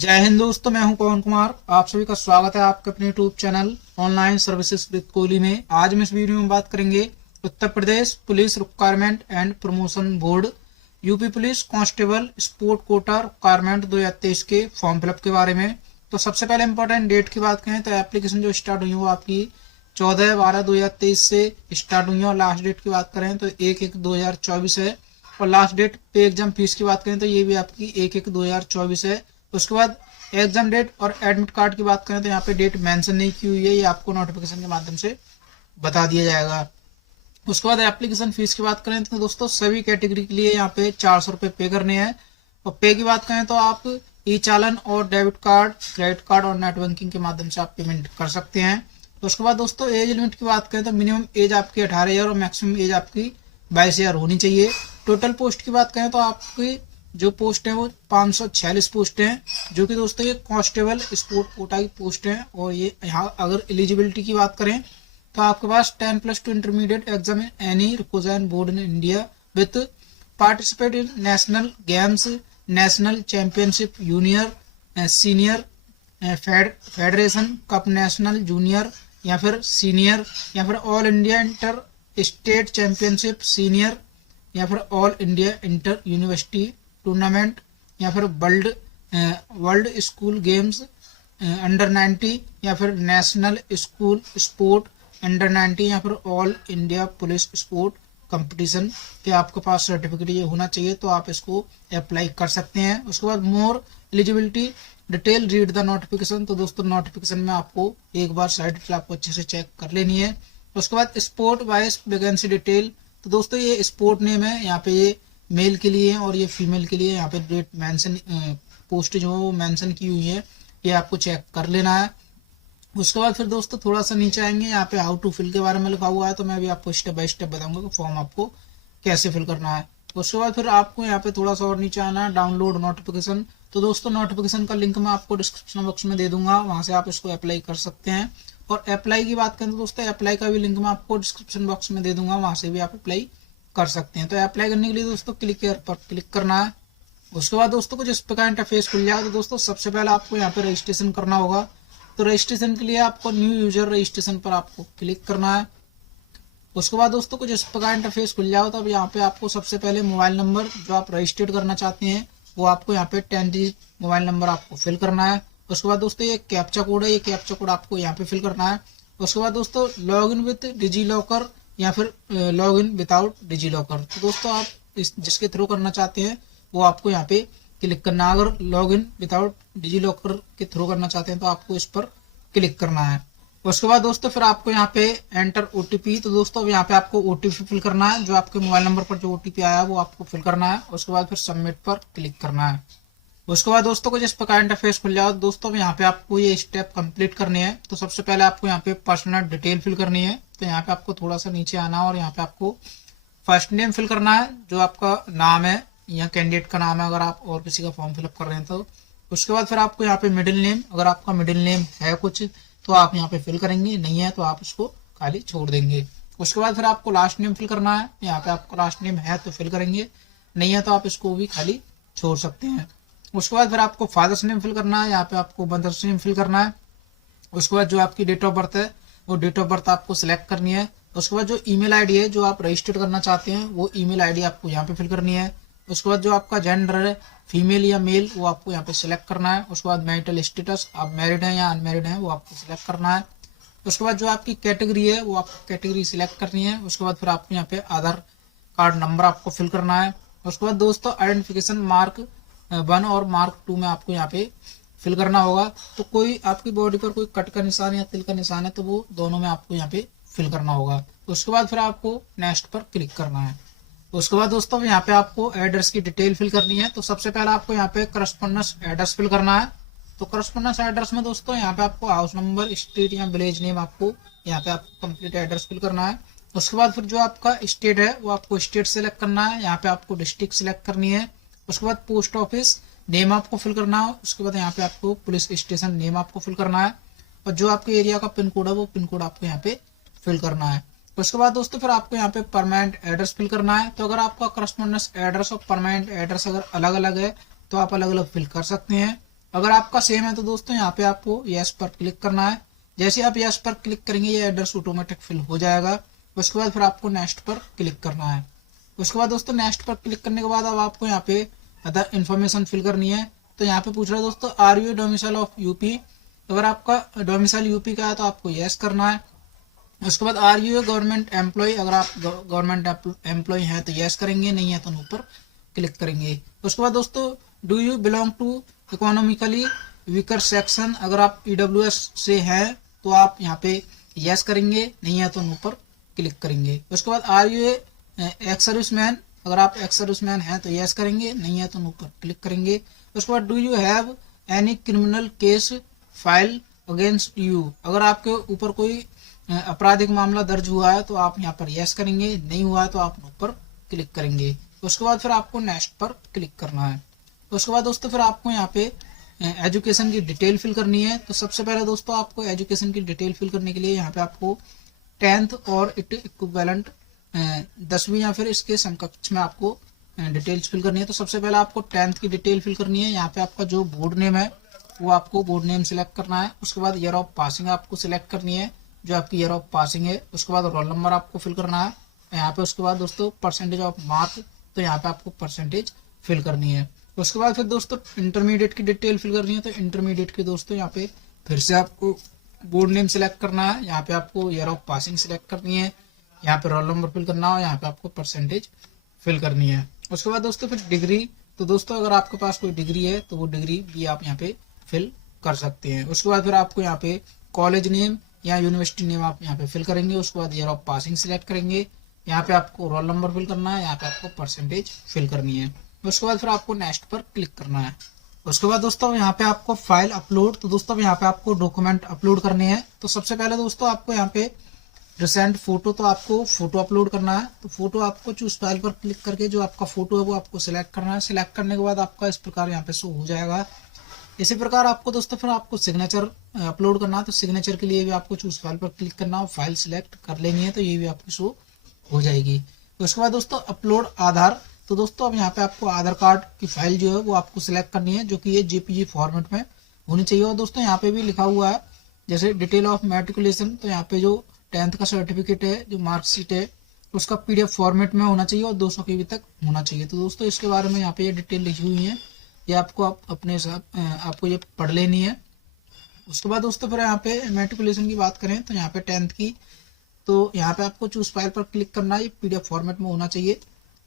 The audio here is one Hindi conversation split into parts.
जय हिंद दोस्तों, मैं हूं पवन कुमार। आप सभी का स्वागत है आपके अपने YouTube channel online services with Kohli में। आज हम इस वीडियो में बात करेंगे Uttar Pradesh police requirement and promotion board UP police constable sport quota requirement 2023 के फॉर्म फिलअप के बारे में। तो सबसे पहले इंपॉर्टेंट डेट की बात करें तो एप्लीकेशन जो स्टार्ट हुई वो आपकी 14/12/2023 से स्टार्ट हुई है और लास्ट डेट की बात करें तो 1/1/2024 है। और लास्ट डेट पे एग्जाम फीस की बात करें तो ये भी आपकी 1/1/2024 है। उसके बाद एग्जाम डेट और एडमिट कार्ड की बात करें तो यहाँ पे डेट मेंशन नहीं की हुई है, ये आपको नोटिफिकेशन के माध्यम से बता दिया जाएगा। उसके बाद एप्लीकेशन फीस की बात करें तो दोस्तों सभी कैटेगरी के लिए यहाँ पे 400 रुपये पे करने हैं। और पे की बात करें तो आप ई चालन और डेबिट कार्ड, क्रेडिट कार्ड और नेट बैंकिंग के माध्यम से आप पेमेंट कर सकते हैं। तो उसके बाद दोस्तों एज लिमिट की बात करें तो मिनिमम एज आपकी 18 ईयर और मैक्सिमम एज आपकी 22 ईयर होनी चाहिए। टोटल पोस्ट की बात करें तो आपकी जो पोस्ट है वो 546 पोस्ट हैं, जो कि दोस्तों ये कांस्टेबल स्पोर्ट कोटा की पोस्ट हैं। और ये यहाँ अगर एलिजिबिलिटी की बात करें तो आपके पास 10+2 intermediate exam in any recognised board in India with participate in national games, national championship, junior, senior, federation cup, national junior या फिर सीनियर, या फिर all India inter state championship senior, या फिर all India inter university tournament, या फिर वर्ल्ड स्कूल गेम्स अंडर 90, या फिर नेशनल स्कूल स्पोर्ट अंडर 90, या फिर all India police sport competition के आपके पास सर्टिफिकेट ये होना चाहिए, तो आप इसको अप्लाई कर सकते हैं। उसके बाद more eligibility detail read the notification. तो दोस्तों नोटिफिकेशन में आपको एक बार साइड आपको अच्छे से चेक कर लेनी है। उसके बाद स्पोर्ट वाइज वैकेंसी डिटेल। तो दोस्तों ये स्पोर्ट नेम है, यहाँ पे ये मेल के लिए और ये फीमेल के लिए यहाँ पे डेट मेंशन, पोस्ट जो है वो मेंशन की हुई है, ये आपको चेक कर लेना है। उसके बाद फिर दोस्तों थोड़ा सा नीचे आएंगे, यहाँ पे हाउ टू फिल के बारे में लिखा हुआ है, तो मैं भी आपको स्टेप बाय स्टेप बताऊंगा कि फॉर्म आपको कैसे फिल करना है। उसके बाद फिर आपको यहाँ पे थोड़ा सा और नीचे आना है, डाउनलोड नोटिफिकेशन। तो दोस्तों नोटिफिकेशन का लिंक मैं आपको डिस्क्रिप्शन बॉक्स में दे दूंगा, वहां से आप इसको अप्लाई कर सकते हैं। और अप्लाई की बात करें तो दोस्तों अप्लाई का भी लिंक मैं आपको डिस्क्रिप्शन बॉक्स में दे दूंगा, वहां से भी आप अप्लाई कर सकते हैं। तो अप्लाई करने के लिए दोस्तों क्लिक हियर पर क्लिक करना है। उसके बाद दोस्तों कुछ इस प्रकार इंटरफेस खुल जाएगा। तो दोस्तों सबसे पहले आपको यहाँ पे रजिस्ट्रेशन करना होगा। तो रजिस्ट्रेशन के लिए आपको न्यू यूजर रजिस्ट्रेशन पर आपको क्लिक करना है। उसके बाद दोस्तों कुछ इस प्रकार इंटरफेस खुल जाएगा। तो अब यहाँ पे आपको सबसे पहले मोबाइल नंबर जो आप रजिस्टर्ड करना चाहते हैं वो आपको यहाँ पे 10 डिजिट मोबाइल नंबर आपको फिल करना है। उसके बाद दोस्तों ये कैप्चा कोड है, ये कैप्चा कोड आपको यहाँ पे फिल करना है। उसके बाद दोस्तों log in with DigiLocker या फिर log in without DigiLocker. तो दोस्तों आप जिसके थ्रू करना चाहते हैं वो आपको यहाँ पे क्लिक करना है। अगर log in without DigiLocker के थ्रू करना चाहते हैं तो आपको इस पर क्लिक करना है। उसके बाद दोस्तों फिर आपको यहाँ पे एंटर ओटीपी। तो दोस्तों यहाँ पे आपको ओटीपी फिल करना है, जो आपके मोबाइल नंबर पर जो ओटीपी आया है वो आपको फिल करना है। उसके बाद फिर सबमिट पर क्लिक करना है। उसके बाद दोस्तों कुछ इस प्रकार इंटरफेस खुल जाओ। दोस्तों यहाँ पे आपको ये स्टेप कंप्लीट करने हैं। तो सबसे पहले आपको यहाँ पे पर्सनल डिटेल फिल करनी है। तो यहाँ पे आपको थोड़ा सा नीचे आना और यहाँ पे आपको फर्स्ट नेम फिल करना है, जो आपका नाम है या कैंडिडेट का नाम है अगर आप और किसी का फॉर्म फिलअप कर रहे हैं तो। उसके बाद फिर आपको यहाँ पे मिडिल नेम, अगर आपका मिडिल नेम है कुछ तो आप यहाँ पे फिल करेंगे, नहीं है तो आप इसको खाली छोड़ देंगे। उसके बाद फिर आपको लास्ट नेम फिल करना है, यहाँ पे आपका लास्ट नेम है तो फिल करेंगे, नहीं है तो आप इसको भी खाली छोड़ सकते हैं। उसके बाद फिर आपको फादर्स नेम फिल करना है, यहाँ पे आपको मदर्स नेम फिल करना है। उसके बाद जो आपकी डेट ऑफ बर्थ है वो डेट ऑफ बर्थ आपको सिलेक्ट करनी है। उसके बाद जो ईमेल आईडी है जो आप रजिस्टर्ड करना चाहते हैं वो ईमेल आईडी आपको यहाँ पे फिल करनी है। उसके बाद जो आपका जेंडर है फीमेल या मेल वो आपको यहाँ पे सिलेक्ट करना है। उसके बाद मैरिटल स्टेटस, आप मैरिड हैं या अनमैरिड हैं वो आपको सिलेक्ट करना है। उसके बाद जो आपकी कैटेगरी है वो आपको कैटेगरी सिलेक्ट करनी है। उसके बाद फिर आपको यहाँ पे आधार कार्ड नंबर आपको फिल करना है। उसके बाद दोस्तों आइडेंटिफिकेशन मार्क 1 और मार्क 2 में आपको यहाँ पे फिल करना होगा। तो कोई आपकी बॉडी पर कोई कट का निशान या तिल का निशान है तो वो दोनों में आपको यहाँ पे फिल करना होगा। उसके बाद फिर आपको नेक्स्ट पर क्लिक करना है। उसके बाद दोस्तों यहाँ पे आपको एड्रेस की डिटेल फिल करनी है। तो सबसे पहले आपको यहाँ पे करस्पॉन्डेंस एड्रेस फिल करना है। तो करस्पॉन्डेंस एड्रेस में दोस्तों यहाँ पे आपको हाउस नंबर, स्ट्रीट या विलेज नेम आपको यहाँ पे आपको कंप्लीट एड्रेस फिल करना है। उसके बाद फिर जो आपका स्टेट है वो आपको स्टेट सिलेक्ट करना है, यहाँ पे आपको डिस्ट्रिक्ट सिलेक्ट करनी है। उसके बाद पोस्ट ऑफिस नेम आपको फिल करना है। उसके बाद यहाँ पे आपको पुलिस स्टेशन नेम आपको फिल करना है और जो आपके एरिया का पिन कोड है वो पिन कोड आपको यहाँ पे फिल करना है। उसके बाद दोस्तों फिर आपको यहाँ पे परमानेंट एड्रेस फिल करना है। तो अगर आपका करस्पॉन्डेंस एड्रेस और परमानेंट एड्रेस अगर अलग अलग है तो आप अलग अलग फिल कर सकते हैं। अगर आपका सेम है तो दोस्तों यहाँ पे आपको यस पर क्लिक करना है। जैसे आप यस पर क्लिक करेंगे ये एड्रेस ऑटोमेटिक फिल हो जाएगा। उसके बाद फिर आपको नेक्स्ट पर क्लिक करना है। उसके बाद दोस्तों नेक्स्ट पर क्लिक करने के बाद अब आपको यहाँ पे अदर इन्फॉर्मेशन फिल करनी है। तो यहाँ पे पूछ रहा है दोस्तों are you domicile of UP. अगर आपका डोमिसाइल यूपी का है तो आपको यस करना है। उसके बाद आर यू गवर्नमेंट एम्प्लॉय, अगर आप गवर्नमेंट एम्प्लॉय हैं तो यस करेंगे, नहीं है तो नो पर क्लिक करेंगे। उसके बाद दोस्तों do you belong to economically weaker section, अगर आप ईडब्ल्यूएस से हैं तो आप यहाँ पे यस करेंगे, नहीं है तो नो पर क्लिक करेंगे। उसके बाद आर यू एक्स सर्विसमैन, अगर आप एक्स सर्विसमैन हैं तो यस करेंगे, नहीं है तो नो पर क्लिक करेंगे। उसके बाद do you have any criminal case file against you, अगर आपके ऊपर कोई आपराधिक मामला दर्ज हुआ है तो आप यहाँ पर यस करेंगे, नहीं हुआ है तो आप नो पर क्लिक करेंगे। उसके बाद फिर आपको नेक्स्ट पर क्लिक करना है। उसके बाद दोस्तों फिर आपको यहाँ पे एजुकेशन की डिटेल फिल करनी है। तो सबसे पहले दोस्तों आपको एजुकेशन की डिटेल फिल करने के लिए यहाँ पे आपको 10th और इक्विवेलेंट 10वीं या फिर इसके समकक्ष में आपको डिटेल्स फिल करनी है। तो सबसे पहले आपको 10th की डिटेल फिल करनी है। यहाँ पे आपका जो बोर्ड नेम है वो आपको बोर्ड नेम सिलेक्ट करना है। उसके बाद ईयर ऑफ पासिंग आपको सिलेक्ट करनी है, जो आपकी ईयर ऑफ पासिंग है। उसके बाद रोल नंबर आपको फिल करना है यहाँ पे। उसके बाद दोस्तों परसेंटेज ऑफ मार्क, तो यहाँ पे आपको परसेंटेज फिल करनी है। उसके बाद फिर दोस्तों इंटरमीडिएट की डिटेल फिल करनी है। तो इंटरमीडिएट की दोस्तों यहाँ पे फिर से आपको बोर्ड नेम सिलेक्ट करना है, यहाँ पे आपको ईयर ऑफ पासिंग सिलेक्ट करनी है, यहाँ पे रोल नंबर फिल करना है, यहाँ पे आपको परसेंटेज फिल करनी है। उसके बाद दोस्तों फिर डिग्री, तो दोस्तों अगर आपके पास कोई डिग्री है तो वो डिग्री भी आप यहाँ पे फिल कर सकते हैं। उसके बाद फिर आपको यहाँ पे कॉलेज नेम या यूनिवर्सिटी नेम आप यहाँ पे फिल करेंगे। उसके बाद ईयर ऑफ पासिंग सिलेक्ट करेंगे, यहाँ पे आपको रोल नंबर फिल करना है, यहाँ पे आपको परसेंटेज फिल करनी है। उसके बाद फिर आपको नेक्स्ट पर क्लिक करना है। उसके बाद दोस्तों यहाँ पे आपको फाइल अपलोड, तो दोस्तों यहाँ पे आपको डॉक्यूमेंट अपलोड करने हैं। तो सबसे पहले दोस्तों आपको यहाँ पे रिसेंट फोटो, तो आपको फोटो अपलोड करना है। तो फोटो आपको चूज फाइल पर क्लिक करके जो आपका फोटो है वो आपको सिलेक्ट करना है। सिलेक्ट करने के बाद आपका इस प्रकार यहाँ पे शो हो जाएगा। इसी प्रकार आपको दोस्तों फिर आपको सिग्नेचर अपलोड करना है। तो सिग्नेचर के लिए भी आपको चूज फाइल पर क्लिक करना है, फाइल सिलेक्ट कर लेनी है, तो ये भी आपकी शो हो जाएगी। उसके बाद दोस्तों अपलोड आधार, तो दोस्तों अब यहाँ पे आपको आधार कार्ड की फाइल जो है वो आपको सिलेक्ट करनी है, जो कि ये जेपीजी फॉर्मेट में होनी चाहिए। और दोस्तों यहाँ पे भी लिखा हुआ है जैसे डिटेल ऑफ मैट्रिकुलेशन, तो यहाँ पे जो 10th का सर्टिफिकेट है, जो मार्कशीट है, उसका पीडीएफ फॉर्मेट में होना चाहिए और 200 KB तक होना चाहिए। तो दोस्तों इसके बारे में यहाँ पे ये डिटेल लिखी हुई है, ये आपको अपने हिसाब आपको ये पढ़ लेनी है। उसके बाद दोस्तों फिर यहाँ पे मैट्रिकुलेशन की बात करें तो यहाँ पे 10th की, तो यहाँ पे आपको चूज फाइल पर क्लिक करना है, ये पीडीएफ फॉर्मेट में होना चाहिए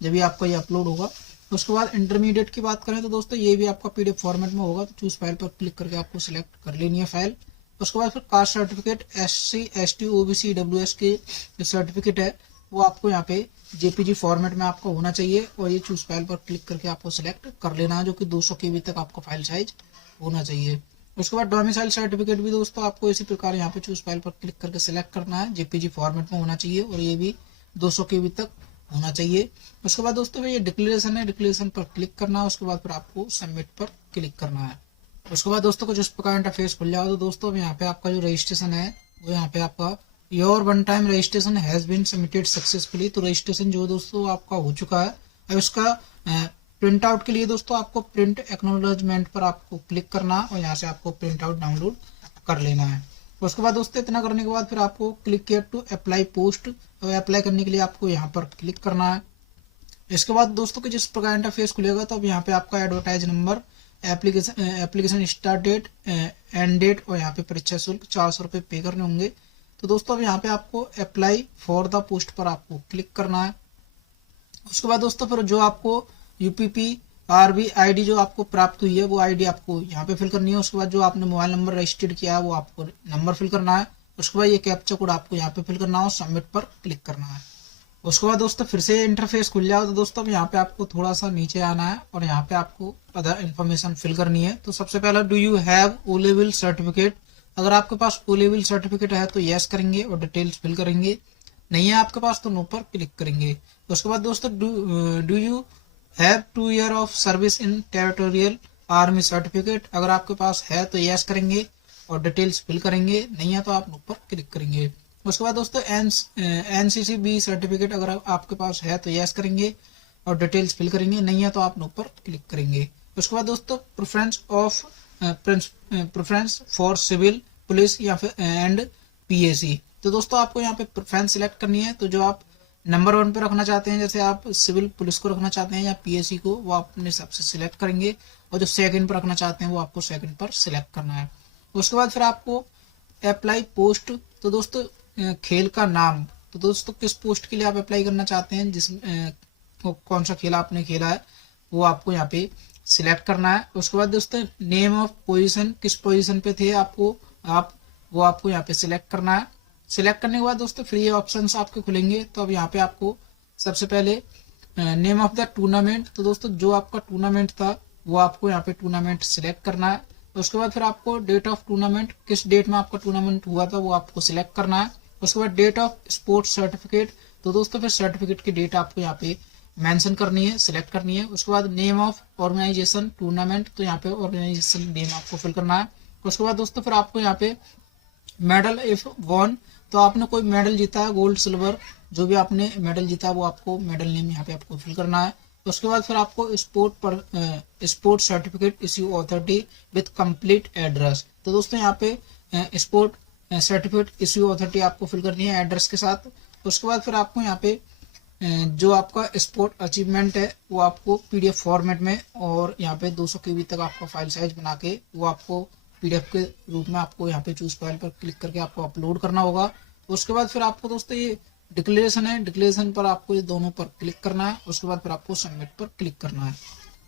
जब भी आपका ये अपलोड होगा। उसके बाद इंटरमीडिएट की बात करें तो दोस्तों ये भी आपका पीडीएफ फॉर्मेट में होगा, तो चूज फाइल पर क्लिक करके आपको सिलेक्ट कर लेनी है फाइल। उसके बाद फिर caste certificate, SC ST OBC WS के जो सर्टिफिकेट है वो आपको यहाँ पे जेपीजी फॉर्मेट में आपको होना चाहिए, और ये चूज फाइल पर क्लिक करके आपको सिलेक्ट कर लेना है, जो कि 200 KB तक आपका फाइल साइज होना चाहिए। उसके बाद डोमिसाइल सर्टिफिकेट भी दोस्तों आपको इसी प्रकार यहाँ पे चूज फाइल पर क्लिक करके सिलेक्ट करना है, जेपीजी फॉर्मेट में होना चाहिए, और ये भी 200 KB तक होना चाहिए। उसके बाद दोस्तों ये डिक्लेरेशन है, डिक्लेरेशन पर क्लिक करना है। उसके बाद फिर आपको सबमिट पर क्लिक करना है। उसके बाद दोस्तों कुछ इस प्रकार इंटरफेस खुल जाएगा। तो दोस्तों यहाँ पे आपका जो रजिस्ट्रेशन है वो यहाँ पे आपका your one time registration has been submitted successfully, तो रजिस्ट्रेशन जो दोस्तों आपका हो चुका है। अब इसका प्रिंट आउट के लिए दोस्तों आपको प्रिंट एक्नॉलेजमेंट पर आपको क्लिक करना और यहाँ से आपको प्रिंट आउट डाउनलोड कर लेना है। उसके बाद दोस्तों इतना करने के बाद फिर आपको क्लिक किया टू अप्लाई पोस्ट, और अप्लाई करने के लिए आपको यहाँ पर क्लिक करना है। इसके बाद दोस्तों जिस प्रकार इंटरफेस खुलेगा तो अब यहाँ पे आपका advertise number, application start date, end date, और यहाँ पे परीक्षा शुल्क 400 रुपये पे करने होंगे। तो दोस्तों अब यहाँ पे आपको अप्लाई फॉर द पोस्ट पर आपको क्लिक करना है। उसके बाद दोस्तों फिर जो आपको UPPRB ID जो आपको प्राप्त हुई है वो ID आपको यहाँ पे फिल करनी है। उसके बाद जो आपने मोबाइल नंबर रजिस्टर्ड किया है वो आपको नंबर फिल करना है। उसके बाद ये कैप्चा कोड आपको यहाँ पे फिल करना है और सबमिट पर क्लिक करना है। उसके बाद दोस्तों फिर से इंटरफेस खुल जाओ। तो दोस्तों यहाँ पे आपको थोड़ा सा नीचे आना है और यहाँ पे आपको अदर इन्फॉर्मेशन फिल करनी है। तो सबसे पहले do you have O level certificate, अगर आपके पास O लेवल सर्टिफिकेट है तो यस करेंगे और डिटेल्स फिल करेंगे, नहीं है आपके पास तो नो पर क्लिक करेंगे। उसके बाद दोस्तों do you have 2 year of service in territorial army certificate, अगर आपके पास है तो यस करेंगे और डिटेल्स फिल करेंगे, नहीं है तो आप नो पर क्लिक करेंगे। उसके बाद दोस्तों NCCB सर्टिफिकेट, अगर आपके पास है तो यस करेंगे और डिटेल्स फिल करेंगे, नहीं है तो आप नो पर क्लिक करेंगे। उसके बाद दोस्तों preference of preference for civil police या फिर एंड पीएसी। तो दोस्तों आपको यहाँ पे प्रेफरेंस सिलेक्ट करनी है। तो जो आप नंबर 1 पे रखना चाहते हैं, जैसे आप सिविल पुलिस को रखना चाहते हैं या पीएसी को, वो आप अपने हिसाब से सिलेक्ट करेंगे। और जो सेकंड पर रखना चाहते हैं वो आपको सेकंड पर सिलेक्ट करना है। उसके बाद फिर आपको अप्लाई पोस्ट। तो दोस्तों खेल का नाम, तो दोस्तों किस पोस्ट के लिए आप अप्लाई करना चाहते हैं, जिस कौन सा खेल आपने खेला है वो आपको यहाँ पे सिलेक्ट करना है। उसके बाद दोस्तों नेम ऑफ पोजीशन, किस पोजीशन पे थे वो आपको यहाँ पे सिलेक्ट करना है। सिलेक्ट करने के बाद दोस्तों फ्री ऑप्शंस आपके खुलेंगे। तो अब यहाँ पे आपको सबसे पहले नेम ऑफ द टूर्नामेंट, तो दोस्तों जो आपका टूर्नामेंट था वो आपको यहाँ पे टूर्नामेंट सिलेक्ट करना है। उसके बाद फिर आपको डेट ऑफ टूर्नामेंट, किस डेट में आपका टूर्नामेंट हुआ था वो आपको सिलेक्ट करना है। उसके बाद डेट ऑफ स्पोर्ट्स सर्टिफिकेट, तो दोस्तों फिर सर्टिफिकेट की डेट आपको यहाँ पे मेंशन करनी है, सिलेक्ट करनी है। उसके बाद नेम ऑफ ऑर्गेनाइजेशन टूर्नामेंट, तो यहाँ पे ऑर्गेनाइजेशन नेम आपको फिल करना है। उसके बाद दोस्तों फिर आपको यहाँ पे मेडल इफ वॉन, तो आपने कोई मेडल जीता है, गोल्ड सिल्वर जो भी आपने मेडल जीता वो आपको मेडल नेम यहाँ पे आपको फिल करना है। उसके बाद फिर आपको sport certificate issue authority with complete address, तो दोस्तों यहाँ पे स्पोर्ट सर्टिफिकेट इश्यू अथॉरिटी आपको फिल करनी है एड्रेस के साथ। उसके बाद फिर आपको यहाँ पे जो आपका स्पोर्ट अचीवमेंट है वो आपको पीडीएफ फॉर्मेट में, और यहाँ पे 200 KB तक आपका फाइल साइज बना के वो आपको पीडीएफ के रूप में आपको यहाँ पे चूज फाइल पर क्लिक करके आपको अपलोड करना होगा। उसके बाद फिर आपको दोस्तों ये डिक्लेरेशन है, डिक्लेरेशन पर आपको ये दोनों पर क्लिक करना है। उसके बाद फिर आपको सबमिट पर क्लिक करना है।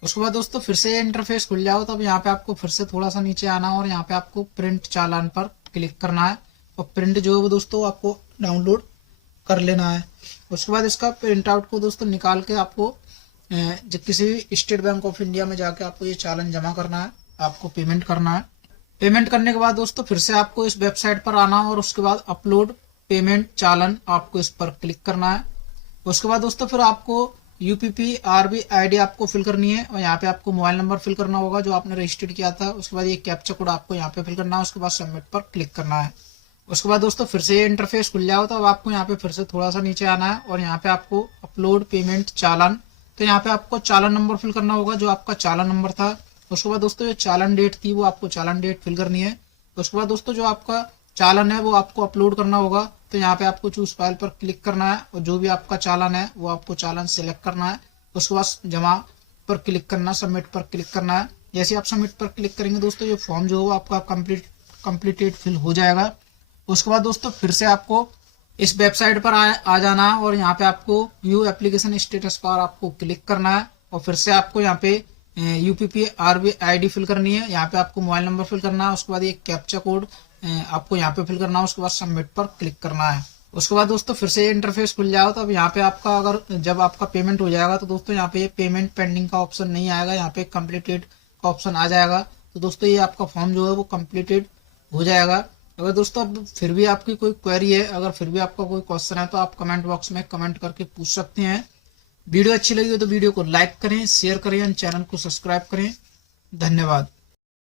उसके बाद दोस्तों फिर से इंटरफेस खुल जाओ। तो अब यहाँ पे आपको फिर से थोड़ा सा नीचे आना और यहाँ पे आपको प्रिंट चालान पर क्लिक करना है। और प्रिंट जो है वो दोस्तों आपको डाउनलोड कर लेना है। उसके बाद इसका प्रिंट आउट को दोस्तों निकाल के आपको किसी भी स्टेट बैंक ऑफ इंडिया में जाके आपको ये चालान जमा करना है, आपको पेमेंट करना है। पेमेंट करने के बाद दोस्तों फिर से आपको इस वेबसाइट पर आना और उसके बाद अपलोड पेमेंट चालान आपको इस पर क्लिक करना है। उसके बाद दोस्तों फिर आपको यूपीपी आरबी आईडी आपको फिल करनी है और यहाँ पे आपको मोबाइल नंबर फिल करना होगा जो आपने रजिस्टर्ड किया था। उसके बाद ये कैप्चा कोड आपको यहाँ पे फिल करना है। उसके बाद सबमिट पर क्लिक करना है। उसके बाद दोस्तों फिर से ये इंटरफेस खुल जाओ। तो अब आपको यहाँ पे फिर से थोड़ा सा नीचे आना है और यहाँ पे आपको अपलोड पेमेंट चालान, तो यहाँ पे आपको चालान नंबर फिल करना होगा जो आपका चालान नंबर था। उसके बाद दोस्तों जो चालान डेट थी वो आपको चालान डेट फिल करनी है। उसके बाद दोस्तों जो आपका चालान है वो आपको अपलोड करना होगा। तो यहाँ पे आपको चूज फाइल पर क्लिक करना है और जो भी आपका चालान है वो आपको चालान सिलेक्ट करना है। उसके बाद जमा पर क्लिक करना, सबमिट पर क्लिक करना है। जैसे आप सबमिट पर क्लिक करेंगे दोस्तों ये फॉर्म जो है आपका कंप्लीटेड फिल हो जाएगा। उसके बाद दोस्तों फिर से आपको इस वेबसाइट पर आ जाना है और यहाँ पे आपको व्यू एप्लीकेशन स्टेटस पर आपको क्लिक करना है और फिर से आपको यहाँ पे यूपीपी आरबी आईडी फिल करनी है। यहाँ पे आपको मोबाइल नंबर फिल करना है। उसके बाद एक कैप्चा कोड आपको यहाँ पे फिल करना है। उसके बाद सबमिट पर क्लिक करना है। उसके बाद दोस्तों फिर से इंटरफेस खुल जाओ। तो अब यहाँ पे आपका अगर जब आपका पेमेंट हो जाएगा तो दोस्तों यहाँ पे पेमेंट पेंडिंग का ऑप्शन नहीं आएगा, यहाँ पे कंप्लीटेड का ऑप्शन आ जाएगा। तो दोस्तों ये आपका फॉर्म जो है वो कंप्लीटेड हो जाएगा। अगर दोस्तों अब फिर भी आपकी कोई क्वेरी है, अगर फिर भी आपका कोई क्वेश्चन है तो आप कमेंट बॉक्स में कमेंट करके पूछ सकते हैं। वीडियो अच्छी लगी हो तो वीडियो को लाइक करें, शेयर करें और चैनल को सब्सक्राइब करें। धन्यवाद।